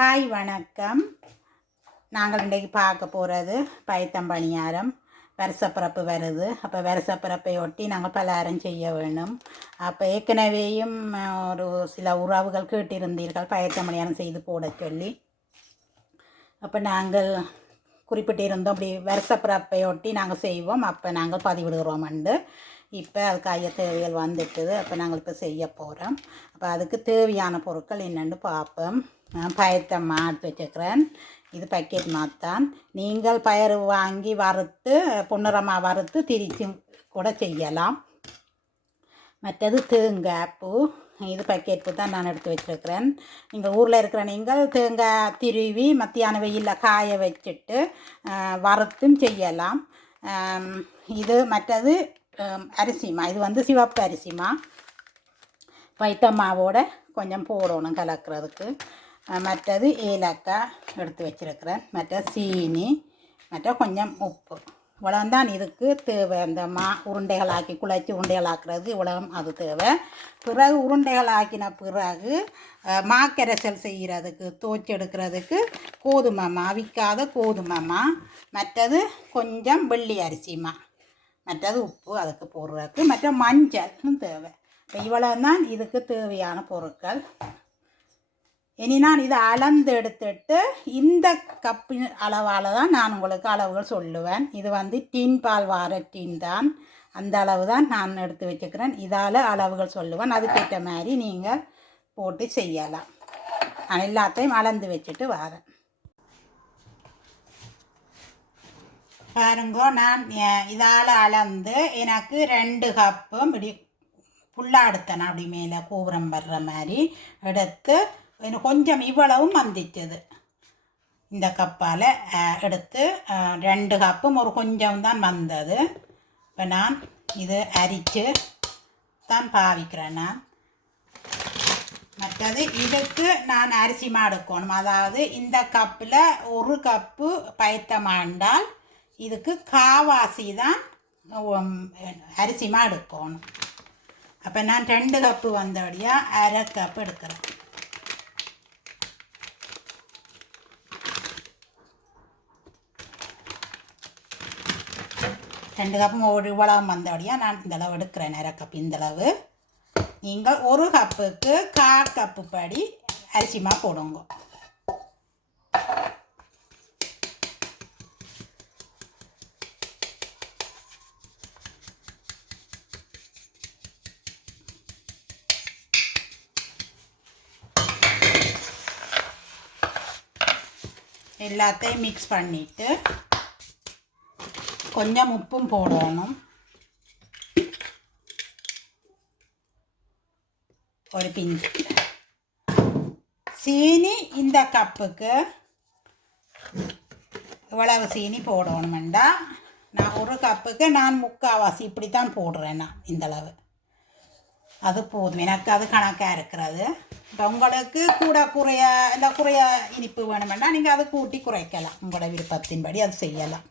Hi வணக்கம். நாங்கள் இன்றைக்கு பார்க்க போகிறது பயத்தம்பணியாரம் வருஷப்பிறப்பு வருது. அப்போ வருஷப்பிறப்பை ஒட்டி நாங்கள் பலகாரம் செய்ய வேணும். அப்போ ஏற்கனவேயும் ஒரு சில உறவுகள் கேட்டிருந்தீர்கள். பயத்தம்பணியாரம் செய்து போட சொல்லி. அப்போ நாங்கள் குறிப்பிட்டிருந்தோம் அப்படி வருஷப்பிறப்பை ஒட்டி நாங்கள் செய்வோம். அப்போ நாங்கள் பதிவிடுகிறோம் அண்டு இப்போ அதுக்கு ஐய தேவைகள் வந்துட்டுது. அப்போ நாங்கள் இப்போ செய்ய போகிறோம். அப்போ அதுக்கு தேவையான பொருட்கள் என்னென்னு பார்ப்போம். பயத்தை மாட்டு வச்சுக்கிறேன். இது பக்கெட் மாத்தான். நீங்கள் பயறு வாங்கி வறுத்து பொன்னிறமாக வறுத்து திரிச்சு கூட செய்யலாம். மற்றது தேங்காய் பூ இது பக்கெட் தான் நான் எடுத்து வச்சுருக்கிறேன். நீங்கள் ஊரில் இருக்கிற நீங்கள் தேங்காய் திருவி மத்தியான வெயிலில் காய வச்சுட்டு வறுத்தும் செய்யலாம். இது மற்றது அரிசிமா? இது வந்து சிவப்பு அரிசிமா? பைத்தம்மாவோட கொஞ்சம் போடணும் கலக்கிறதுக்கு. மற்றது ஏலக்காய் எடுத்து வச்சிருக்கிறேன். மற்ற சீனி மற்ற கொஞ்சம் உப்பு. இவ்வளவுதான் இதுக்கு தேவை. அந்த மா உருண்டைகளாக்கி குழைச்சி உருண்டைகளாக்குறது இவ்வளோ அது தேவை. பிறகு உருண்டைகளாக்கின பிறகு மாக்கரைசல் செய்கிறதுக்கு தோச்சி எடுக்கிறதுக்கு கோதுமை மா விற்காத கோதுமை மா மற்றது கொஞ்சம் வெள்ளி அரிசிமா மற்றது உப்பு அதுக்கு போடுறதுக்கு மற்ற மஞ்சளும் தேவை. இப்போ தான் இதுக்கு தேவையான பொருட்கள். இனி நான் இதை அளந்து எடுத்துட்டு இந்த கப்பின் அளவால் தான் நான் உங்களுக்கு அளவுகள் சொல்லுவேன். இது வந்து டீன் பால் வார டீன் தான். அந்த அளவு தான் நான் எடுத்து வச்சுக்கிறேன். இதால் அளவுகள் சொல்லுவேன். அதுக்கேற்ற மாதிரி நீங்கள் போட்டு செய்யலாம். நான் எல்லாத்தையும் அளந்து வச்சுட்டு வரேன். பாருங்க நான் இதால் அளந்து எனக்கு ரெண்டு கப்பும் இப்படி ஃபுல்லாக எடுத்தேன். அப்படி மேலே கூபுரம் வர்ற மாதிரி எடுத்து கொஞ்சம் இவ்வளவும் மந்திச்சது. இந்த கப்பால் எடுத்து ரெண்டு கப்பும் ஒரு கொஞ்சம் தான் வந்தது. இப்போ நான் இது அரித்து தான் பாவிக்கிறேன் நான். மற்றது இதுக்கு நான் அரிசி மா எடுக்கணும். அதாவது இந்த கப்பில் ஒரு கப்பு பயத்தமாண்டால் இதுக்கு காவாசி தான் அரிசி மா எடுக்கணும். அப்போ நான் ரெண்டு கப்பு வந்தபடியாக அரை கப் எடுக்கிறேன். ரெண்டு கப்பும் ஒரு இவ்வளவு வந்தபடியாக நான் இந்த அளவு எடுக்கிறேன் அரை கப் இந்த அளவு. நீங்கள் ஒரு கப்புக்கு கால் கப்பு படி அரிசிமா போடுங்க. எல்லாத்தையும் மிக்ஸ் பண்ணிவிட்டு கொஞ்சம் உப்பும் போடணும். ஒரு பிஞ்சு. சீனி இந்த கப்புக்கு. இவ்வளவு சீனி போடணுமெண்டா நான் ஒரு கப்புக்கு நான் முக்கால்வாசி இப்படி தான் போடுறேன் நான் இந்த அளவு. அது போதும். எனக்கு அது கணக்காக இருக்கிறது. இப்போ உங்களுக்கு கூட குறைய இல்லை குறைய இனிப்பு வேணுமெண்டா நீங்கள் அதை கூட்டி குறைக்கலாம். உங்களோட விருப்பத்தின்படி அது செய்யலாம்.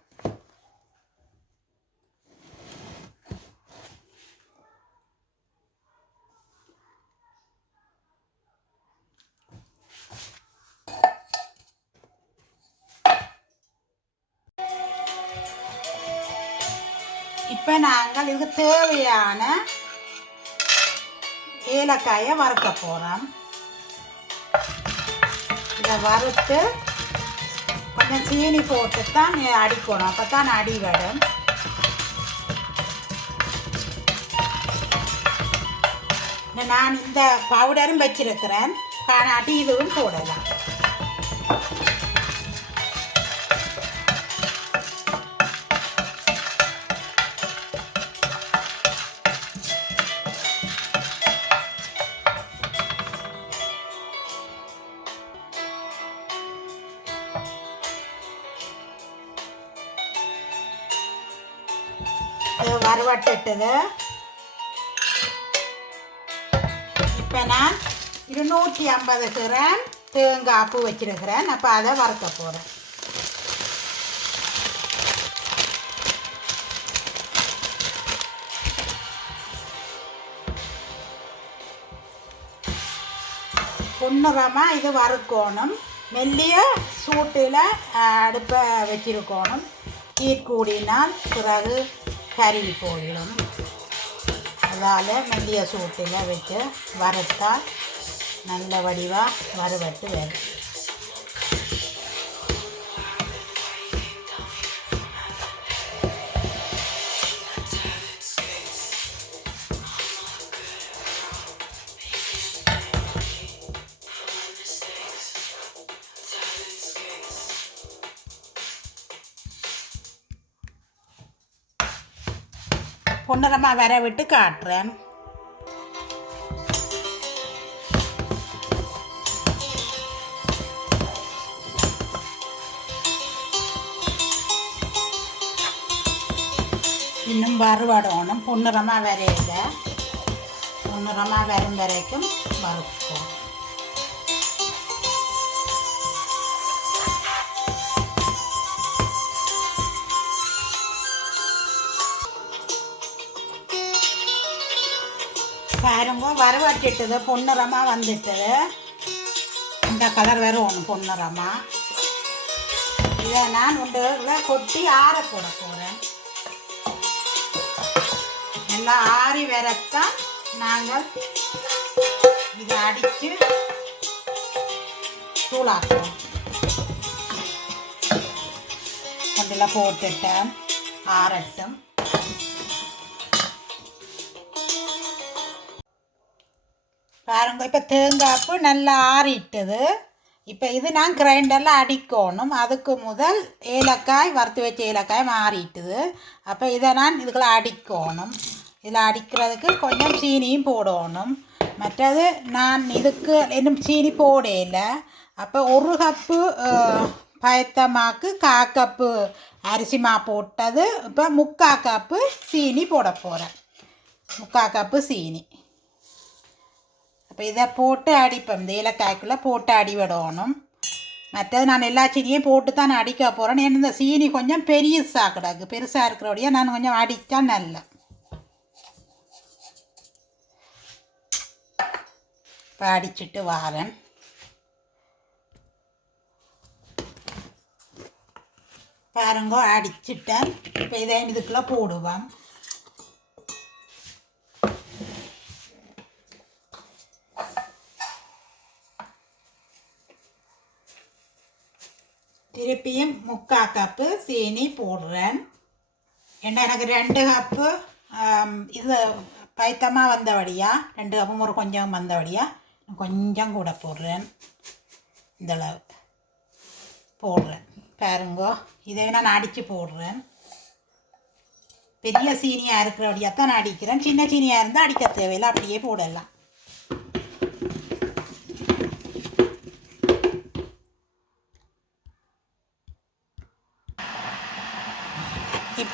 தேவையான ஏலக்காயை வறுக்க போகிறோம் இதை வறுத்து கொஞ்சம் சீனி போட்டு தான் அடிக்கணும். அப்போ தான் அடி வரும் இந்த நான் இந்த பவுடரும் வச்சிருக்கிறேன். காணாட்டி இதுவும் போடலாம். வறுத்ததை இப்போ நான் இருநூற்றி ஐம்பது கிராம் தேங்காய் பூ வச்சிருக்கிறேன். அப்போ அதை வறுக்க போகிறேன் பொன்னுறமாக இது வறுக்கணும். மெல்லிய சூட்டில் அடுப்பை வச்சிருக்கணும். ஹீட் கூடினால் பிறகு கறி அதால் மெல்லிய சூட்டில் வச்சு வறுத்தால் நல்ல வடிவாக வறுவட்டு வரும் பொன்னிறமாக வர விட்டு காட்டுறேன் இன்னும் வறுவடணும் பொன்னிறமாக வரையில பொன்னிறமாக வரும் வரைக்கும் வறுப்போம் பாருங்க வரவட்டிட்டது பொன்னிறமாக வந்துட்டது. இந்த கலர் வேறு ஒன்று பொன்னிறமாக இதை நான் உண்டு கொட்டி ஆற போட போகிறேன் நல்லா ஆறி வரத்தான் நாங்கள் இதை அடித்து தூளாக்குவோம் கொண்டெல்லாம் போட்டுட்டேன் ஆறட்டும். பாருங்க இப்போ தேங்காய்ப்பு நல்லா ஆறிட்டது. இப்போ இது நான் கிரைண்டரில் அடிக்கணும். அதுக்கு முதல் ஏலக்காய் வறுத்து வச்ச ஏலக்காய் மாறிட்டுது. அப்போ இதை நான் இதுக்குள்ள அடிக்கணும். இதில் அடிக்கிறதுக்கு கொஞ்சம் சீனியும் போடணும். மற்றது நான் இதுக்கு இன்னும் சீனி போடையில அப்போ ஒரு கப்பு பயத்தமாக்கு கா கப்பு அரிசி மா போட்டது. இப்போ முக்கா கப்பு சீனி போட போகிறேன் முக்கா கப்பு சீனி. இப்போ இதை போட்டு அடிப்பேன் இந்த ஏலக்காய்க்குள்ளே போட்டு அடி விடணும் மற்றது நான் எல்லா சீனியும் போட்டு தான் அடிக்க போகிறேன் ஏன்னா இந்த சீனி கொஞ்சம் பெருசாக கிடக்கு பெருசாக இருக்கிறபடியாக நான் கொஞ்சம் அடித்தா நல்ல இப்போ அடிச்சுட்டு வாரேன் பாருங்க அடிச்சிட்டேன் இப்போ இதை இதுக்குள்ளே போடுவேன் திருப்பியும் முக்கா கப்பு சீனி போடுறேன் ஏன்னா எனக்கு ரெண்டு கப்பு இது பைத்தமாக வந்தபடியா ரெண்டு கப்பும் ஒரு கொஞ்சம் வந்தபடியா கொஞ்சம் கூட போடுறேன் இந்தளவு போடுறேன் பாருங்கோ இதை நான் அடித்து போடுறேன் பெரிய சீனியாக இருக்கிறபடியாக தான் நான் அடிக்கிறேன் சின்ன சீனியாக இருந்தால் அடிக்க தேவையில்லை அப்படியே போடலாம்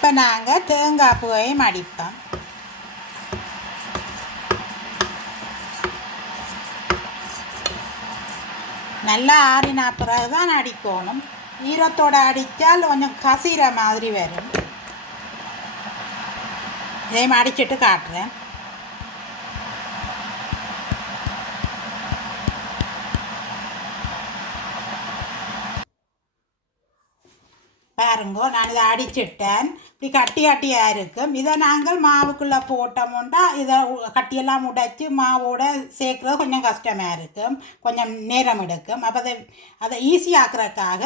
இப்போ நாங்கள் தேங்காய் பூவையும் அடிப்போம் நல்லா ஆறினா பிறகு தான் அடிக்கணும். ஈரத்தோடு அடித்தால் கொஞ்சம் கசிகிற மாதிரி வரும். இதையும் அடிச்சிட்டு காட்டுறேன். பாருங்கோ நான் இதை அடிச்சிட்டேன். இப்படி கட்டி கட்டியாக இருக்கும் இதை நாங்கள் மாவுக்குள்ளே போட்டோம்னா இதை கட்டியெல்லாம் உடைச்சி மாவோட சேர்க்குறது கொஞ்சம் கஷ்டமாக இருக்கும் கொஞ்சம் நேரம் எடுக்கும். அப்போ அதை அதை ஈஸியாக்குறதுக்காக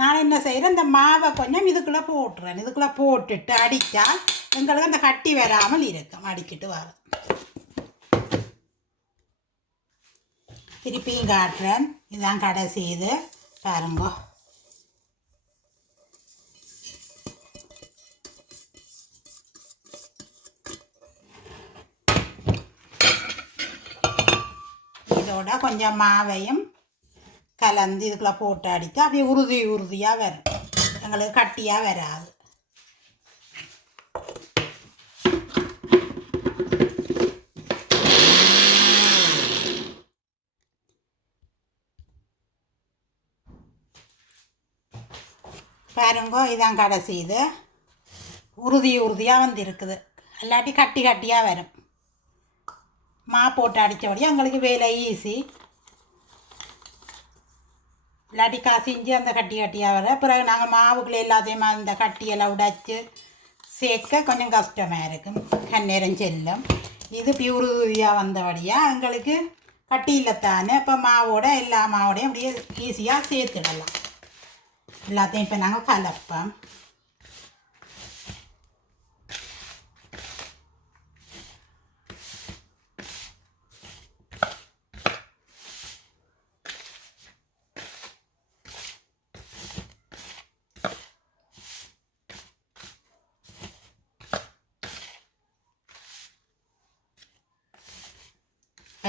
நான் என்ன செய்கிறேன் இந்த மாவை கொஞ்சம் இதுக்குள்ளே போட்டுறேன். இதுக்குள்ளே போட்டுட்டு அடித்தால் எங்களுக்கு அந்த கட்டி வராமல் இருக்கும். அடிச்சிட்டு வரேன் திருப்பியும் காட்டுறேன். இதுதான் கடைசி இது. பாருங்கோ. இதோட கொஞ்சம் மாவையும் கலந்து இதுக்குள்ளே போட்டு அடித்து அப்படியே உறுதி உறுதியாக வரும். எங்களுக்கு கட்டியாக வராது. பாருங்க இதான் கடைசி இது. உறுதி உறுதியாக வந்து இருக்குது இல்லாட்டி கட்டி கட்டியாக வரும். மா போட்டு அடித்தபடியே எங்களுக்கு வேலை ஈஸி இல்லாட்டி காசிஞ்சு அந்த கட்டி கட்டியாக வர பிறகு நாங்கள் மாவுக்குள்ளே எல்லாத்தையும் அந்த கட்டியெல்லாம் உடைச்சு சேர்க்க கொஞ்சம் கஷ்டமாக இருக்கும். கண்ணேரம் செல்லும். இது பியூர் பியூரியாக வந்தபடியாக எங்களுக்கு கட்டியில் தானே இப்போ மாவோட எல்லா மாவோடையும் அப்படியே ஈஸியாக சேர்த்துடலாம். எல்லாத்தையும் இப்போ நாங்கள் கலப்போம்.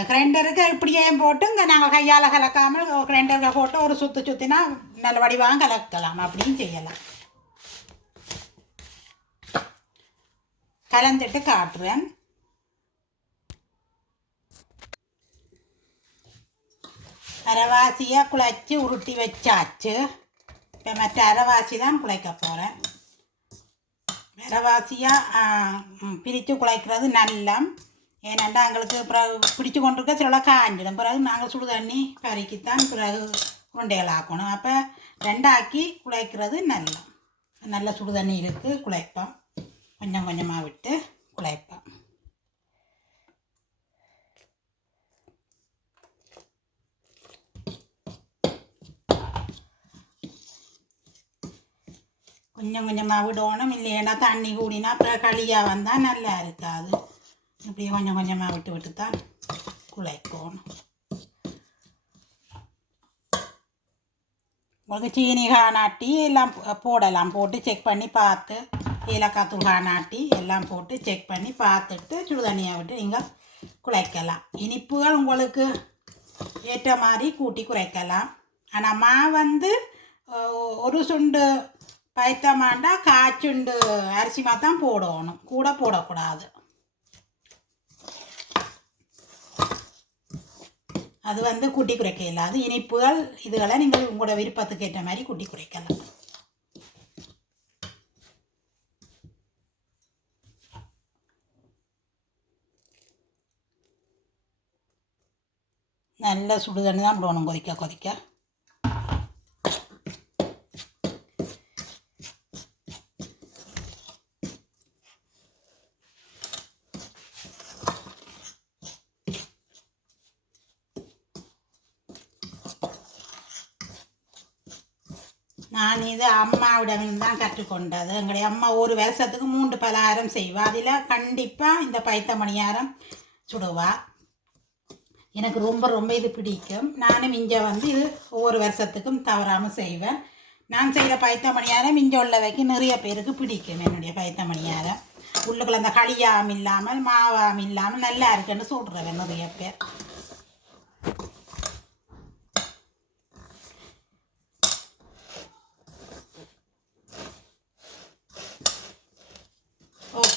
கிரைண்டருக்கு இப்படியே போட்டு நாங்கள் கையால் கலக்காமல் கிரைண்டரில் போட்டு ஒரு சுற்றி சுற்றினா நல்ல வடிவாக கலக்கலாம். அப்படின்னு செய்யலாம். கலந்துட்டு காட்டுறேன். அரைவாசியை குழைச்சி உருட்டி வச்சாச்சு. இப்போ மற்ற அரைவாசி தான் குழைக்க போகிறேன் அரைவாசியாக பிரித்து குழைக்கிறது நல்லம். ஏனெண்டா எங்களுக்கு பிறகு பிடிச்சு கொண்டிருக்க சில காஞ்சிடும். பிறகு நாங்கள் சுடு தண்ணி கறிக்குத்தான் பிறகு உருண்டைகள் ஆக்கணும் அப்போ ரெண்டாக்கி குழைக்கிறது நல்லா நல்ல சுடு தண்ணி இருக்குது குழைப்போம். கொஞ்சம் கொஞ்சமாக விட்டு குழைப்போம். கொஞ்சம் கொஞ்சமாக விடணும். இல்லைன்னா தண்ணி கூடினா அப்புறம் களியாக வந்தால் நல்லா இருக்காது. இப்படியே கொஞ்சம் கொஞ்சமாக விட்டு விட்டு தான் குழைக்கணும் உங்களுக்கு சீனி காணாட்டி எல்லாம் போடலாம் போட்டு செக் பண்ணி பார்த்து ஏலக்காய் தூள் காணாட்டி எல்லாம் போட்டு செக் பண்ணி பார்த்துட்டு சுடுதண்ணியை விட்டு நீங்கள் குழைக்கலாம் இனிப்புகள் உங்களுக்கு ஏற்ற மாதிரி கூட்டி குறைக்கலாம் ஆனால் மா வந்து ஒரு சுண்டு பயத்தமாண்டா காய்ச்சுண்டு அரிசி மாதிரி தான் போடணும் கூட போடக்கூடாது அது வந்து கூட்டி குறைக்க இல்லாது இனிப்புகள் இதுகளை நீங்கள் உங்களோட விருப்பத்துக்கு ஏற்ற மாதிரி கூட்டி குறைக்கலாம். நல்ல சுடுதண்ணி தான் போடணும் கொதிக்க கொதிக்க நான் இது அம்மாவிடம் தான் கற்றுக்கொண்டது. எங்களுடைய அம்மா ஒரு வருஷத்துக்கு மூன்று பலகாரம் செய்வா. அதில் கண்டிப்பாக இந்த பைத்த மணியாரம் சுடுவா. எனக்கு ரொம்ப ரொம்ப இது பிடிக்கும். நானும் இங்கே வந்து இது ஒவ்வொரு வருஷத்துக்கும் தவறாமல் செய்வேன். நான் செய்கிற பைத்த மணியாரம் இங்கே உள்ளவைக்கு நிறைய பேருக்கு பிடிக்கும் என்னுடைய பைத்த மணியாரம். உள்ளுக்குள்ள அந்த களியாம் இல்லாமல் மாவாம் இல்லாமல் நல்லா இருக்குன்னு சொல்கிறவன் நிறைய பேர்.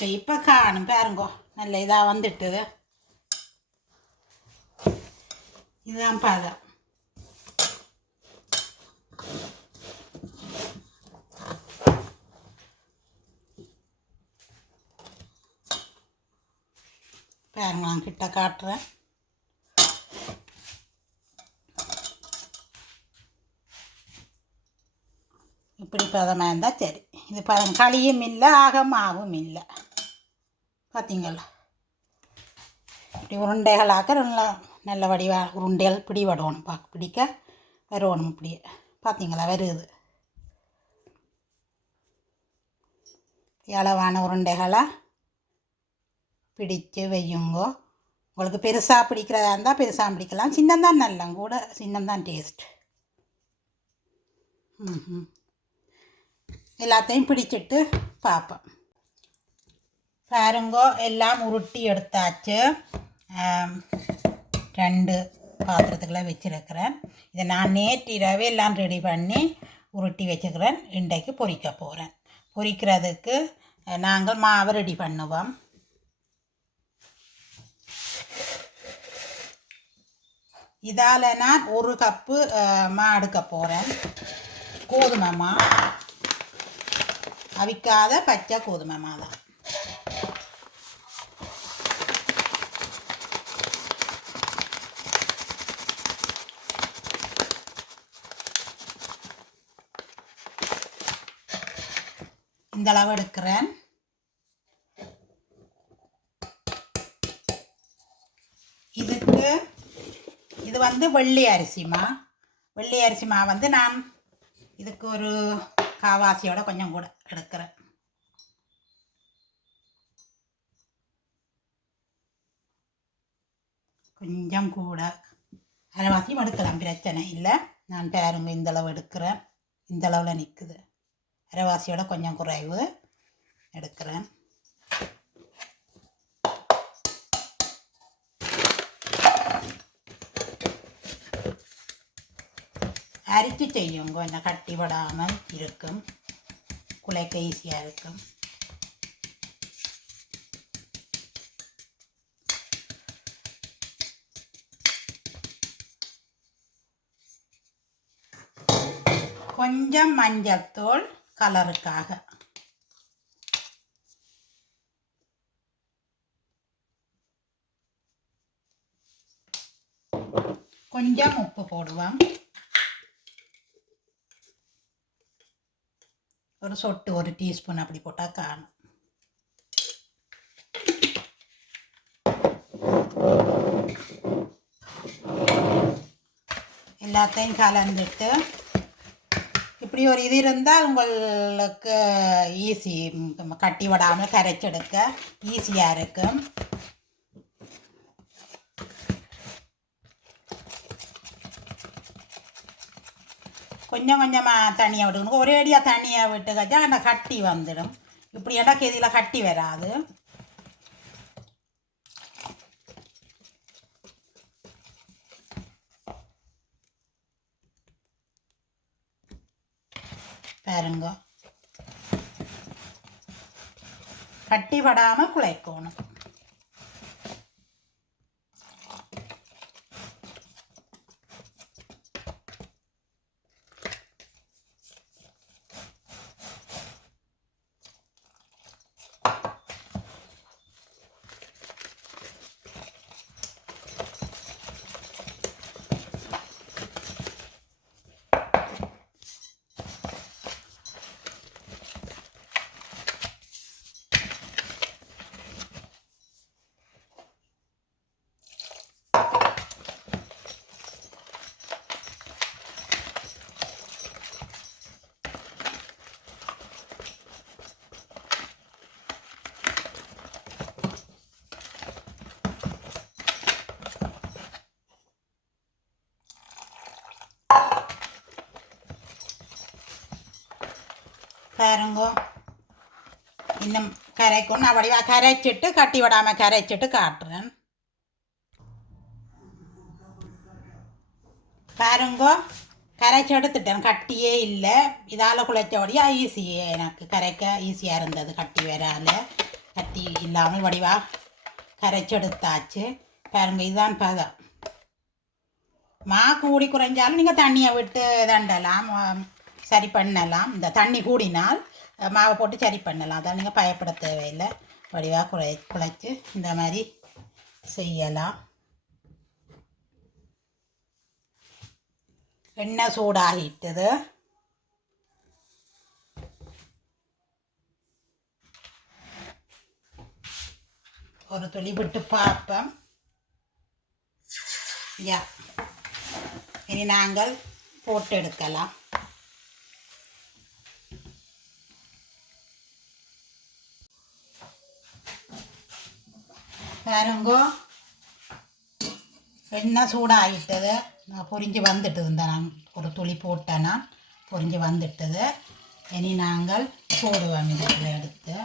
ஓகே இப்போ காணும் பாருங்கோ நல்ல இதாக வந்துட்டுது இதுதான் பதம் பாருங்க நான் கிட்ட காட்டுறேன் இப்படி பதமாக இருந்தால் சரி இது பதம் களியும் இல்லை ஆகமாகவும் இல்லை பார்த்தீங்களா இப்படி உருண்டைகளாக்க நல்லா நல்ல வடிவாக உருண்டைகள் பிடி வடணும் பார்க்க பிடிக்க வருவணும் இப்படியே. பார்த்தீங்களா வருது. இளவான உருண்டைகளாக பிடிச்சு வையுங்கோ. உங்களுக்கு பெருசாக பிடிக்கிறதா இருந்தால் பெருசாக பிடிக்கலாம். சின்னந்தான் நல்லா கூட சின்னந்தான் டேஸ்ட் ம் எல்லாத்தையும் பிடிச்சிட்டு பார்ப்பேன் பாருங்கோ எல்லாம் உருட்டி எடுத்தாச்சு ரெண்டு பாத்திரத்துக்குள்ள வச்சுருக்கிறேன் இதை நான் நேற்று இரவே எல்லாம் ரெடி பண்ணி உருட்டி வச்சுக்கிறேன் இன்றைக்கு பொரிக்க போகிறேன் பொரிக்கிறதுக்கு நாங்கள் மாவு ரெடி பண்ணுவோம் இதால் நான் ஒரு கப்பு மா எடுக்க போகிறேன் கோதுமை மா அவிக்காத பச்சை கோதுமை மா தான் இந்த அளவு எடுக்கிறேன். இதுக்கு இது வந்து வெள்ளி அரிசிமா வெள்ளி அரிசிமா வந்து நான் இதுக்கு ஒரு காவாசியோட கொஞ்சம் கூட எடுக்கிறேன். கொஞ்சம் கூட. அரைவாசியும் எடுக்கலாம் பிரச்சனை இல்லை. நான் பேருங்க இந்த அளவு எடுக்கிறேன். இந்தளவில் நிற்குது அரைவாசியோட கொஞ்சம் குறைவு எடுக்கிறேன் அரிச்சு செய்யும் கொஞ்சம் கட்டி இருக்கும் குலைக்க ஈஸியாக இருக்கும் கொஞ்சம் மஞ்சத்தூள் கலருக்காக. கொஞ்சம் உப்பு போடுவோம். ஒரு சொட்டு ஒரு டீஸ்பூன் அப்படி போட்டால் காணும். எல்லாத்தையும் கலந்துட்டு இப்படி ஒரு இது இருந்தால் உங்களுக்கு ஈஸி கட்டி விடாமல் கரைச்செடுக்க ஈஸியாக இருக்கும் கொஞ்சம் கொஞ்சமாக தண்ணியை விட்டுக்கணும். ஒரே அடியாக தண்ணியை விட்டுக்கச்சா அந்த கட்டி வந்துடும். இப்படி எனக்கு இதில் கட்டி வராது. பாருங்க. கட்டி படாமல் குழைக்கணும். பாருங்கோ. இன்னும் கரைக்கும் நான் வடிவா கரைச்சிட்டு கட்டி விடாமல் கரைச்சிட்டு காட்டுறேன். பாருங்கோ கரைச்சி எடுத்துட்டேன். கட்டியே இல்லை. இதால் குழைச்சபடியா ஈஸியே எனக்கு. கரைக்க ஈஸியாக இருந்தது கட்டி வரால. கட்டி இல்லாமல் வடிவா கரைச்சி எடுத்தாச்சு. பாருங்க இதுதான் பதம். மா கூடி குறைஞ்சாலும் நீங்கள் தண்ணியை விட்டு தண்டலாம். சரி பண்ணலாம். இந்த தண்ணி கூடினால் மாவை போட்டு சரி பண்ணலாம். அதான் நீங்கள் பயப்பட தேவையில்லை. வடிவாக குழை குழைச்சி இந்த மாதிரி செய்யலாம். எண்ணெய் சூடாகிட்டது. ஒரு துளி விட்டு பார்ப்போம் யா. இனி நாங்கள் போட்டு எடுக்கலாம். பாருங்கோ. எண்ணெய் சூடாகிட்டது நான் பொரிஞ்சு வந்துட்டது நான் ஒரு துளி போட்டேன் நான். பொரிஞ்சு வந்துட்டது. இனி நாங்கள் போடுவோம் இதில் எடுத்து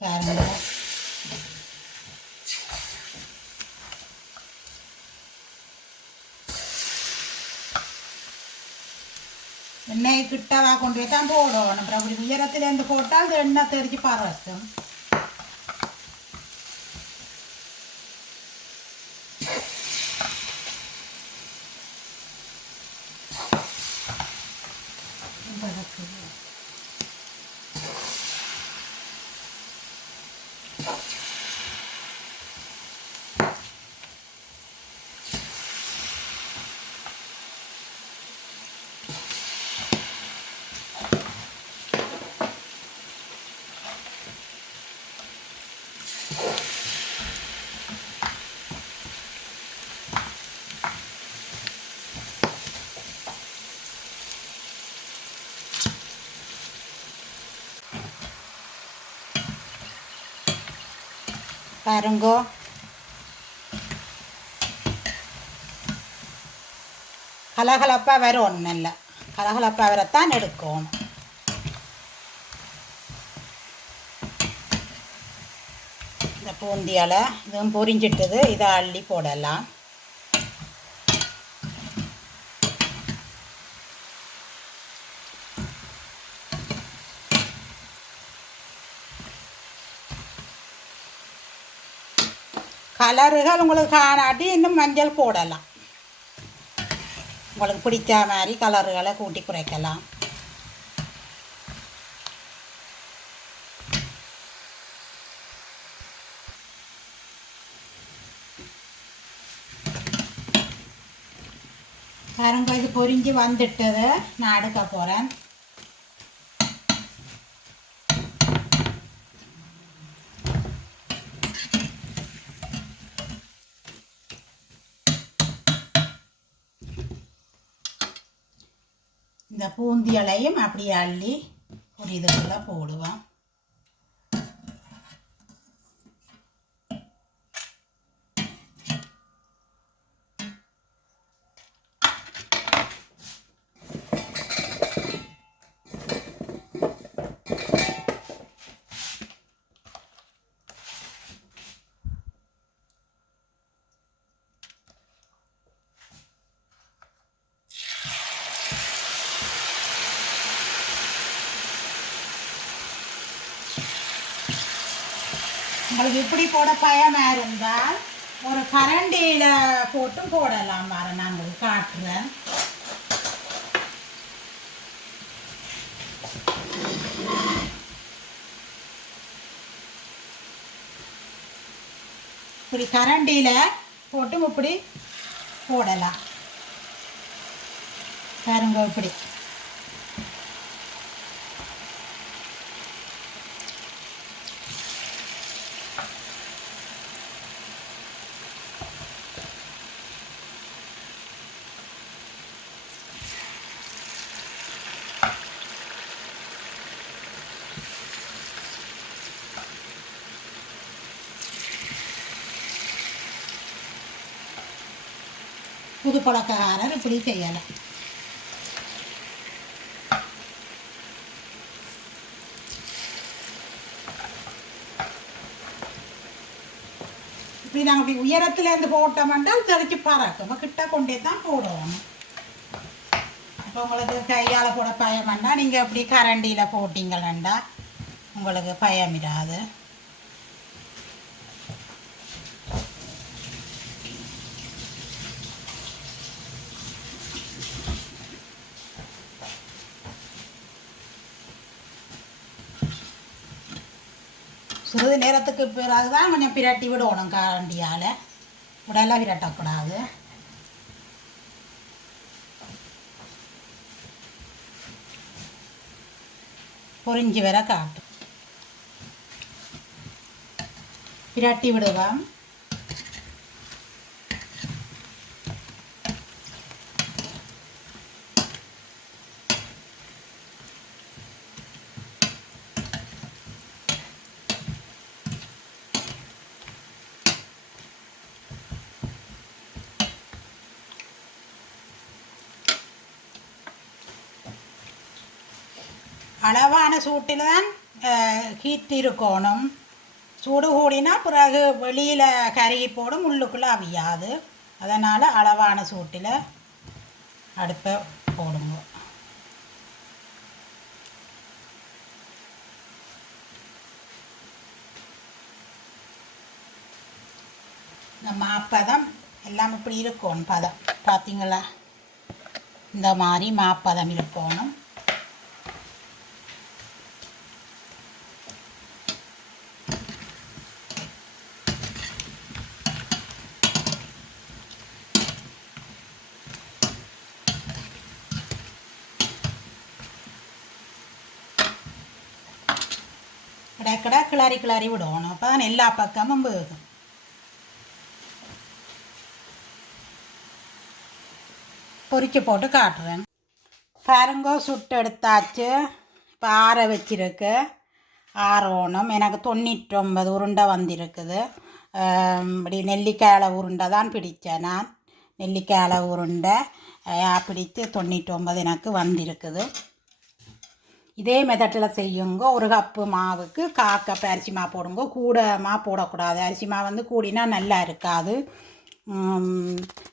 பாருங்க எண்ணெய் கொண்டு போய் தான் போடணும் அப்புறம் அப்படி உயரத்துலேருந்து போட்டால் அது எண்ணெய் தெரிஞ்சு பரவட்டும் பாருங்கோ. கலகலப்பாக வர ஒன்றும் இல்லை. கலகலப்பாக வரத்தான் எடுக்கணும் இந்த பூந்தியால் இதுவும் பொரிஞ்சிட்டது இதை அள்ளி போடலாம். கலருகள் உங்களுக்கு காணாட்டி இன்னும் மஞ்சள் போடலாம். உங்களுக்கு பிடிச்ச மாதிரி கலருகளை கூட்டி குறைக்கலாம். பாருங்க இது பொரிஞ்சு வந்துட்டது. நான் எடுக்க போகிறேன் இந்த பூந்தியலையும் அப்படியே அள்ளி ஒரு இதுக்குள்ளே போடுவோம் உங்களுக்கு இப்படி போட பயமாக இருந்தால் ஒரு கரண்டியில் போட்டும் போடலாம் வர நான் உங்களுக்கு காட்டுறேன். இப்படி கரண்டியில் போட்டும் இப்படி போடலாம். பாருங்க இப்படி. புது பழக்கக்காரர் இப்படி செய்யலாம் இப்படி நாங்கள் இப்படி உயரத்துலேருந்து போட்டோம்னால் தெளிச்சு பறக்கும். கிட்ட கொண்டே தான் போடுவோம். இப்போ உங்களுக்கு கையால் போட பயம் வேண்டாம். நீங்கள் இப்படி கரண்டியில் போட்டிங்களா உங்களுக்கு பயம் இராது சிறிது நேரத்துக்கு பிறகு தான் கொஞ்சம் பிரட்டி விடணும் கரண்டியால் உடலாம் விரட்டக்கூடாது. பொறிஞ்சி வர காட்டும் பிரட்டி விடுவோம். அளவான சூட்டில் தான் ஹீட் இருக்கணும். சூடு கூடினா பிறகு வெளியில் கருகி போடும் உள்ளுக்குள்ளே அவியாது. அதனால் அளவான சூட்டில் அடுப்பை போடுங்க. இந்த மாப்பதம் எல்லாம் இப்படி இருக்கணும் பதம். பார்த்தீங்களா இந்த மாதிரி மாப்பதம் இருக்கணும். இடைக்கடை கிளறி கிளறி விடணும் அப்போ தான் எல்லா பக்கமும் வேகும் பொரிச்சு போட்டு காட்டுறேன் பாருங்க சுட்டு எடுத்தாச்சு இப்போ ஆற வச்சிருக்கு ஆறணும் எனக்கு தொண்ணூற்றொம்பது உருண்டை வந்திருக்குது இப்படி நெல்லிக்காயில் உருண்டை தான் பிடித்தேன் நான் நெல்லிக்காயில் உருண்டை பிடித்து தொண்ணூற்றி ஒன்பது எனக்கு வந்திருக்குது இதே மெத்தட்டில் செய்யுங்க. ஒரு கப்பு மாவுக்கு கா கப் அரிசி மாவு போடுங்க. கூட மா போடக்கூடாது. அரிசி மாவு வந்து கூடினா நல்லா இருக்காது.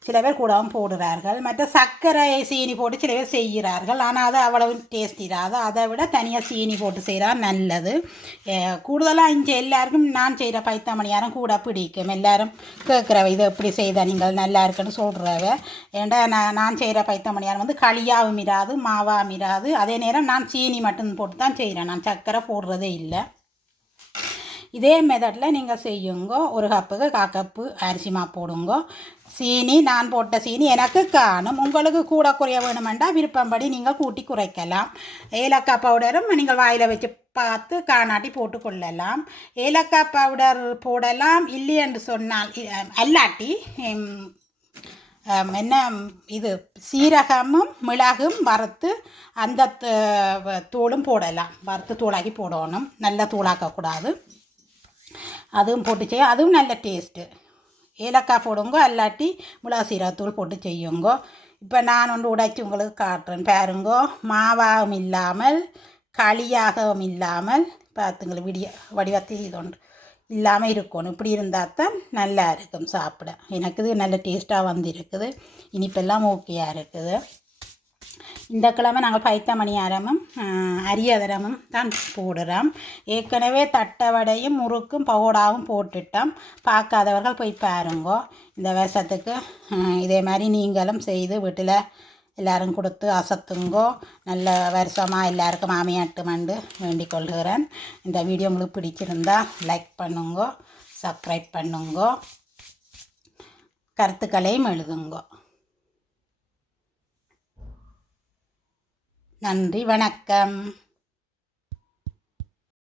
சில பேர் கூடவும் போடுறார்கள் மற்ற சர்க்கரை சீனி போட்டு சில பேர் செய்கிறார்கள் ஆனால் அது அவ்வளவு டேஸ்ட் இராது அதை விட தனியாக சீனி போட்டு செய்கிறா நல்லது கூடுதலாக இங்கே எல்லாருக்கும் நான் செய்கிற பைத்தமணியாரம் கூட பிடிக்கும் எல்லாரும் கேட்குறவ இதை எப்படி செய்த நீங்கள் நல்லா இருக்குன்னு சொல்கிறவ ஏன்டா நான் நான் செய்கிற பைத்தமணியாரம் வந்து களியாகவும் இராது மாவாகவும் இராது அதே நேரம் நான் சீனி மட்டும் போட்டு தான் செய்கிறேன் நான் சர்க்கரை போடுறதே இல்லை இதே மெத்தடில் நீங்கள் செய்யுங்க. ஒரு கப்புக்கு கா கப்பு அரிசி மா போடுங்க. சீனி நான் போட்ட சீனி எனக்கு காணும். உங்களுக்கு கூட குறைய வேணுமெண்டா விருப்பம்படி நீங்கள் கூட்டி குறைக்கலாம். ஏலக்காய் பவுடரும் நீங்கள் வாயில் வச்சு பார்த்து காணாட்டி போட்டு கொள்ளலாம். ஏலக்காய் பவுடர் போடலாம். இல்லை என்று சொன்னால் அல்லாட்டி என்ன இது சீரகமும் மிளகும் வறுத்து அந்த தூளும் போடலாம். வறுத்து தூளாக்கி போடணும். நல்ல தூளாக்கக்கூடாது அதுவும் போட்டு செய்ய. அதுவும் நல்ல டேஸ்ட்டு ஏலக்காய் போடுங்கோ அல்லாட்டி மிளகா சீரகத்தூள் போட்டு செய்யுங்கோ. இப்போ நான் ஒன்று உடைச்சி உங்களுக்கு காட்டுறேன். பாருங்கோ மாவாகவும் இல்லாமல் களியாகவும் இல்லாமல் பார்த்துங்கள விடிய வடிவத்தை இது ஒன்று இல்லாமல் இருக்கணும். இப்படி இருந்தால் தான் நல்லா இருக்கும் சாப்பிட. எனக்கு இது நல்ல டேஸ்ட்டாக வந்திருக்குது. இனிப்பெல்லாம் ஓகேயாக இருக்குது. இந்த கிழமை நாங்கள் பைத்த அரமும் அரியதரமும் தான் போடுறோம். ஏற்கனவே தட்டை வடையும் முறுக்கும் பகோடாவும் போட்டுட்டோம். பார்க்காதவர்கள் போய் பாருங்கோ. இந்த விஷத்துக்கு இதே மாதிரி நீங்களும் செய்து வீட்டில் எல்லாரும் கொடுத்து அசத்துங்கோ. நல்ல வருஷமாக எல்லாருக்கும் மாமியாட்டு மண்டு வேண்டிக் கொள்கிறேன். இந்த வீடியோ உங்களுக்கு பிடிச்சிருந்தா லைக் பண்ணுங்கோ சப்ஸ்கிரைப் பண்ணுங்கோ கருத்துக்களையும் எழுதுங்கோ. நன்றி வணக்கம்.